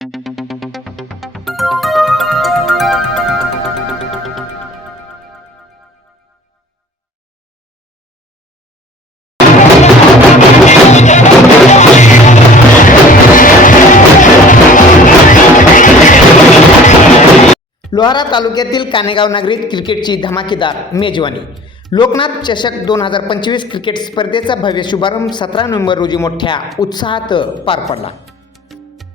लोहारा तालुक्यातील कानेगाव नगरीत क्रिकेटची धमाकेदार मेजवानी. लोकनाथ चषक दोन हजार पंचवीस क्रिकेट स्पर्धेचा भव्य शुभारंभ सतरा नोव्हेंबर रोजी मोठ्या उत्साहात पार पडला.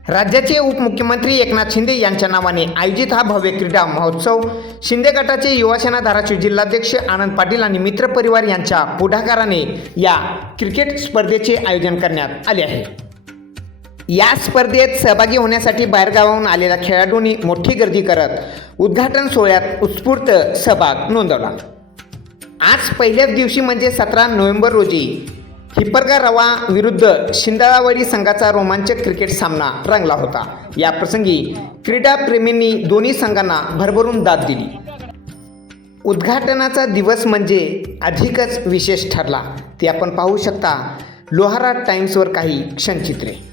राज्याचे उपमुख्यमंत्री एकनाथ शिंदे यांच्या नावाने आयोजित हा भव्य क्रीडा महोत्सव शिंदे गटाचे युवासेना धाराशिव जिल्हाध्यक्ष आनंद पाटील आणि मित्रपरिवार यांच्या पुढाकाराने या क्रिकेट स्पर्धेचे आयोजन करण्यात आले आहे. या स्पर्धेत सहभागी होण्यासाठी बाहेरगावाहून आलेल्या खेळाडूंनी मोठी गर्दी करत उद्घाटन सोहळ्यात उत्स्फूर्त सहभाग नोंदवला. आज पहिल्याच दिवशी म्हणजे सतरा नोव्हेंबर रोजी हिप्परगा रवा विरुद्ध शिंदळावाडी संघाचा रोमांचक क्रिकेट सामना रंगला होता. या प्रसंगी क्रीडाप्रेमींनी दोन्ही संघांना भरभरून दाद दिली. उद्घाटनाचा दिवस म्हणजे अधिकच विशेष ठरला. ते आपण पाहू शकता लोहारा टाइम्सवर काही क्षणचित्रे.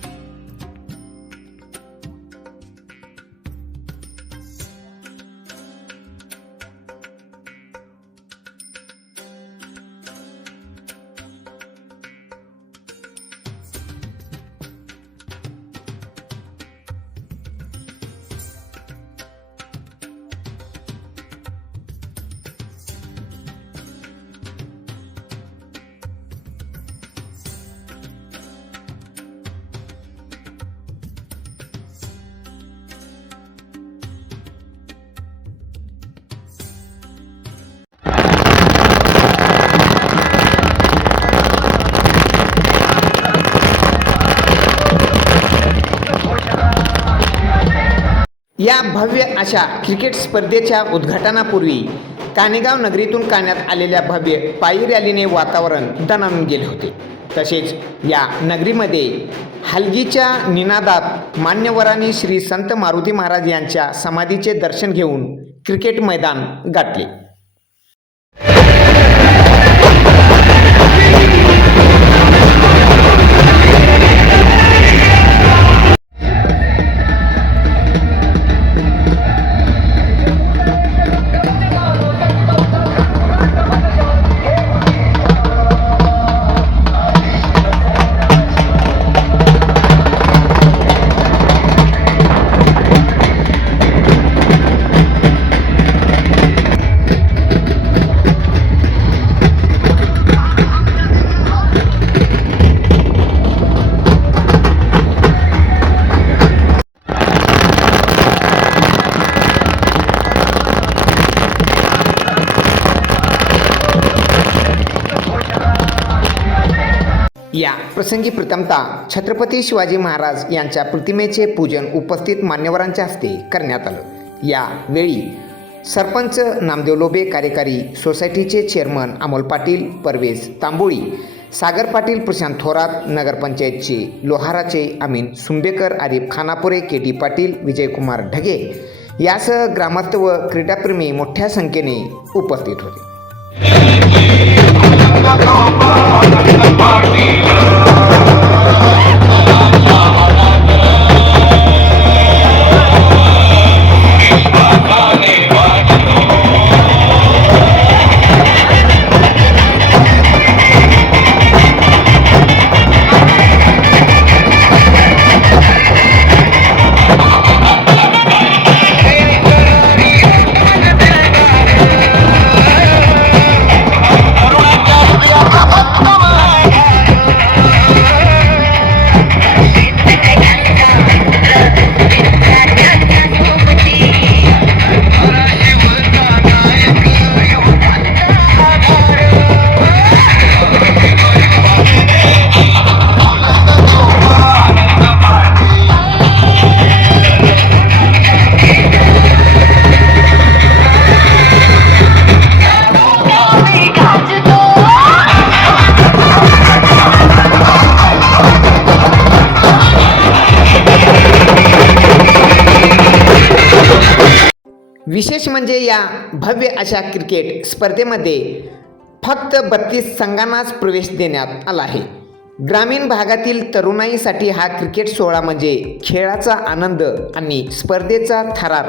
या भव्य अशा क्रिकेट स्पर्धेच्या उद्घाटनापूर्वी कानेगाव नगरीतून काढण्यात आलेल्या भव्य पायी रॅलीने वातावरण दणाणून गेले होते. तसेच या नगरीमध्ये हलगीच्या निनादात मान्यवरांनी श्री संत मारुती महाराज यांच्या समाधीचे दर्शन घेऊन क्रिकेट मैदान गाठले. या प्रसंगी प्रथमतः छत्रपती शिवाजी महाराज यांच्या प्रतिमेचे पूजन उपस्थित मान्यवरांच्या हस्ते करण्यात आलं. यावेळी सरपंच नामदेव लोबे कार्यकारी सोसायटीचे चेअरमन अमोल पाटील परवेज तांबोळी सागर पाटील प्रशांत थोरात नगरपंचायतचे लोहाराचे अमीन सुंबेकर आरिफ खानापुरे के डी पाटील विजयकुमार ढगे यासह ग्रामस्थ व क्रीडाप्रेमी मोठ्या संख्येने उपस्थित होते. Party thank विशेष म्हणजे या भव्य अशा क्रिकेट स्पर्धेमध्ये फक्त बत्तीस संघांनाच प्रवेश देण्यात आला आहे. ग्रामीण भागातील तरुणाईसाठी हा क्रिकेट सोहळा म्हणजे खेळाचा आनंद आणि स्पर्धेचा थरार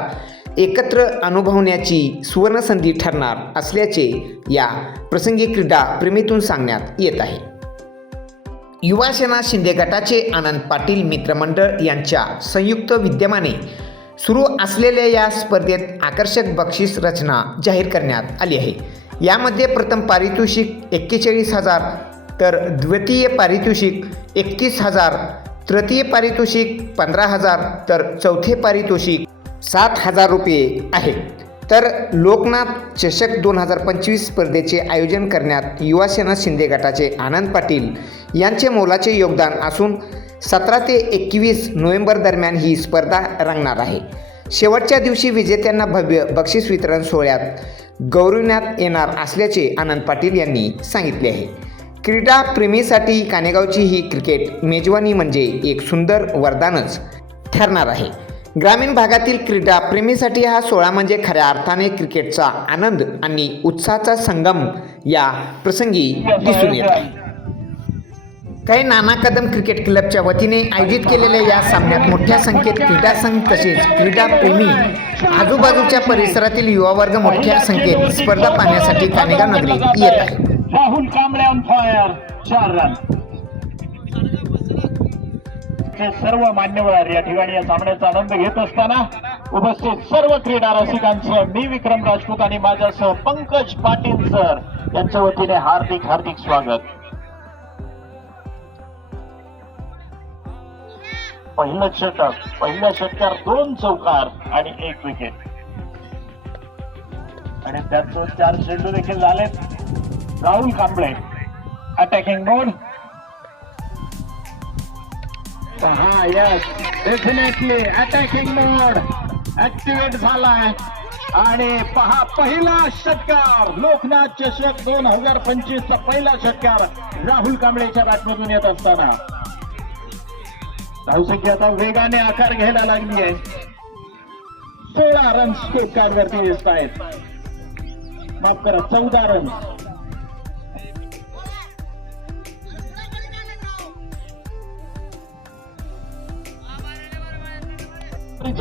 एकत्र अनुभवण्याची सुवर्णसंधी ठरणार असल्याचे या प्रसंगी क्रीडा प्रेमीतून सांगण्यात येत आहे. युवासेना शिंदे गटाचे आनंद पाटील मित्रमंडळ यांच्या संयुक्त विद्यमाने सुरू असलेल्या या स्पर्धेत आकर्षक बक्षीस रचना जाहीर करण्यात आली आहे. यामध्ये प्रथम पारितोषिक एक्केचाळीस हजार तर द्वितीय पारितोषिक एकतीस हजार तृतीय पारितोषिक पंधरा हजार तर चौथे पारितोषिक सात हजार रुपये आहे. तर लोकनाथ चषक दोन हजार पंचवीस स्पर्धेचे आयोजन करण्यात युवासेना शिंदे गटाचे आनंद पाटील यांचे मोलाचे योगदान असून सतरा ते एकवीस नोव्हेंबर दरम्यान ही स्पर्धा रंगणार आहे. शेवटच्या दिवशी विजेत्यांना भव्य बक्षीस वितरण सोहळ्यात गौरवण्यात येणार असल्याचे आनंद पाटील यांनी सांगितले आहे. क्रीडा प्रेमीसाठी कानेगावची ही क्रिकेट मेजवानी म्हणजे एक सुंदर वरदानच ठरणार आहे. ग्रामीण भागातील क्रीडा प्रेमीसाठी हा सोहळा म्हणजे खऱ्या अर्थाने क्रिकेटचा आनंद आणि उत्साहाचा संगम या प्रसंगी दिसून येत आहे. काही नाना कदम क्रिकेट क्लबच्या वतीने आयोजित केलेल्या या सामन्यात मोठ्या संख्येत क्रीडा संघ तसेच क्रीडा प्रेमी आजूबाजूच्या परिसरातील युवा वर्ग मोठ्या संख्येत स्पर्धा पाहण्यासाठी कानेगाव नगरी येत आहे. राहुल कांबळे ऑन फायर चार रन सर्व मान्यवर या ठिकाणी या सामन्याचा आनंद घेत असताना उपस्थित सर्व क्रीडा रसिकांचं मी विक्रम राजपूत आणि माझ्यासह पंकज पाटील सर यांच्या वतीने हार्दिक हार्दिक स्वागत. पहिलं षटक पहिल्या षटकार दोन चौकार आणि एक विकेट आणि त्याचं चार चेंडू देखील झालेत. राहुल कांबळे अटॅकिंग मोड हा yes definitely attacking mode activate झालाय. आणि पहा पहिला षटकार लोकनाथ चषक दोन हजार पंचवीस चा पहिला षटकार राहुल कांबळेच्या बॅटमधून येत असताना. धावसंख्या आता वेगाने आकार घ्यायला लागली आहे. सोळा रन स्कोप कार्ड वरती दिसत आहेत. माफ करा चौदा रन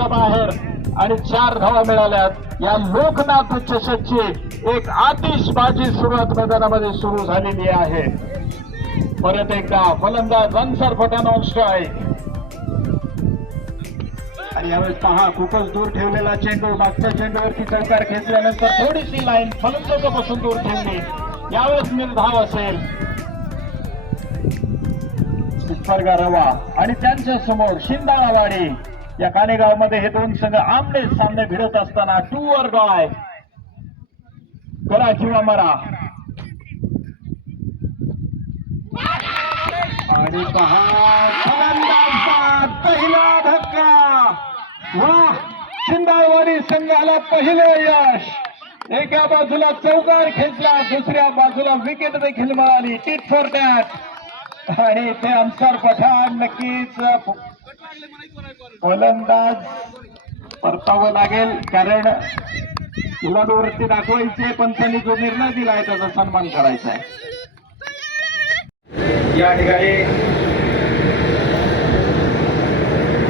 बाहेर आणि चार धावा मिळाल्यात. या लोकनाथ चषकची एक आतिषबाजी सुरुवात मैदानामध्ये सुरू झालेली आहे. परत एकदा फलंदाज अन्सर पठाण ऑन स्ट्राईक आणि यावेळेस पहा खूपच दूर ठेवलेला चेंडू मागच्या चेंडूवरती चौकार खेचल्यानंतर थोडीशी लाईन फलंदाजापासून दूर ठेवली. यावेळेस निर्धाव असेल. स्पर्गा रवा आणि त्यांच्यासमोर शिंदाळावाडी. या कानेगावमध्ये हे दोन संघ आमने सामने भिडत असताना टू वर बाय करा किंवा मरा. आणि पहा पहिला शिंदाळवाडी संघाला पहिलं यश. एका बाजूला चौकार खेचला दुसऱ्या बाजूला विकेट देखील मिळाली. टीट फॉर टॅट आणि ते अन्सार पठाण नक्कीच फलंदाज परतावं लागेल कारण गुलाबीवरती दाखवायचे पंचांनी जो निर्णय दिला आहे त्याचा सन्मान करायचा आहे. या ठिकाणी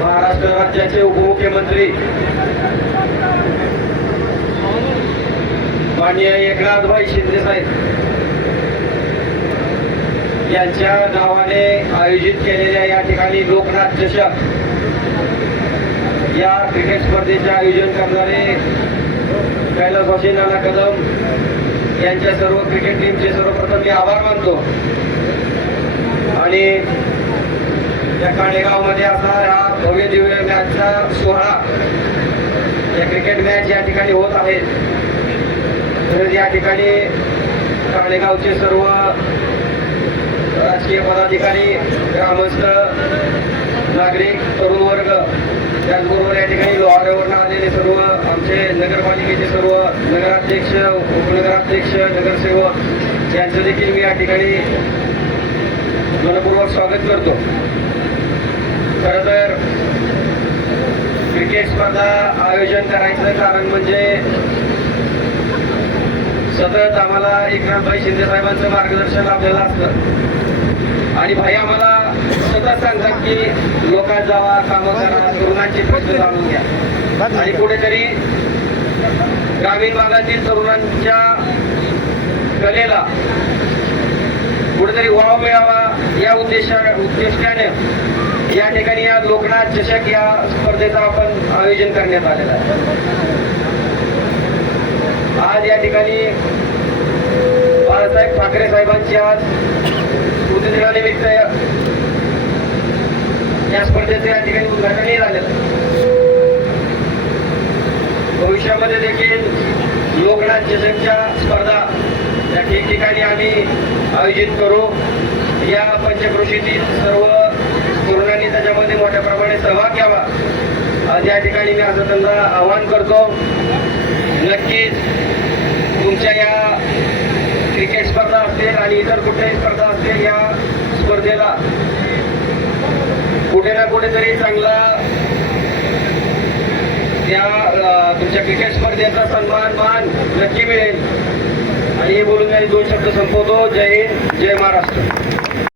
महाराष्ट्र राज्याचे उपमुख्यमंत्री माननीय एकनाथभाई शिंदे साहेब यांच्या नावाने आयोजित केलेल्या या ठिकाणी लोकनाथ चषक या क्रिकेट स्पर्धेचे आयोजन करणारे कैलासवासी नाना कदम यांच्या सर्व क्रिकेट टीमचे सर्वप्रथम मी आभार मानतो. आणि या काडेगावमध्ये असा हा भव्य दिव्य मॅचचा सोहळा या क्रिकेट मॅच या ठिकाणी होत आहे. तर या ठिकाणी काळेगावचे सर्व राजकीय पदाधिकारी ग्रामस्थ नागरिक तरुण वर्ग त्याचबरोबर या ठिकाणी लोहाऱ्यावरून आलेले सर्व आमचे नगरपालिकेचे सर्व नगराध्यक्ष उपनगराध्यक्ष नगरसेवक यांचं देखील मी या ठिकाणी मनपूर्वक स्वागत करतो. खरं तर क्रिकेट स्पर्धा आयोजन करायचं कारण म्हणजे सतत आम्हाला एकनाथभाई शिंदे साहेबांचं मार्गदर्शन आपल्याला असतं. आणि भाई आम्हाला सतत सांगतात की लोकांत जावा कामं करा तरुणांचे प्रश्न जाणून घ्या. आणि कुठेतरी ग्रामीण भागातील तरुणांच्या कलेला कुठेतरी वाव मिळावा या उद्देशा उद्दिष्टाने या ठिकाणी या लोकनाथ चषक या स्पर्धेचं आपण आयोजन करण्यात आलेलं आहे. आज या ठिकाणी बाळासाहेब ठाकरे साहेबांची आज स्मृतिदिनानिमित्त या स्पर्धेचं या ठिकाणी उद्घाटनही झालं. भविष्यामध्ये देखील लोकनाथ चषकच्या स्पर्धा या ठिकठिकाणी आम्ही आयोजित करू. या पंचकृषीतील सर्व तरुणांनी त्याच्यामध्ये मोठ्या प्रमाणे सहभाग घ्यावा. आज या ठिकाणी मी असं त्यांना आवाहन करतो. नक्कीच तुमच्या या असेल आणि इतर कुठल्याही स्पर्धा असेल या स्पर्धेला कुठे ना कुठेतरी चांगला त्या तुमच्या क्रिकेट स्पर्धेचा सन्मान मान नक्की मिळेल. आणि हे बोलून मी दोन शब्द संपवतो. जय हिंद जय महाराष्ट्र.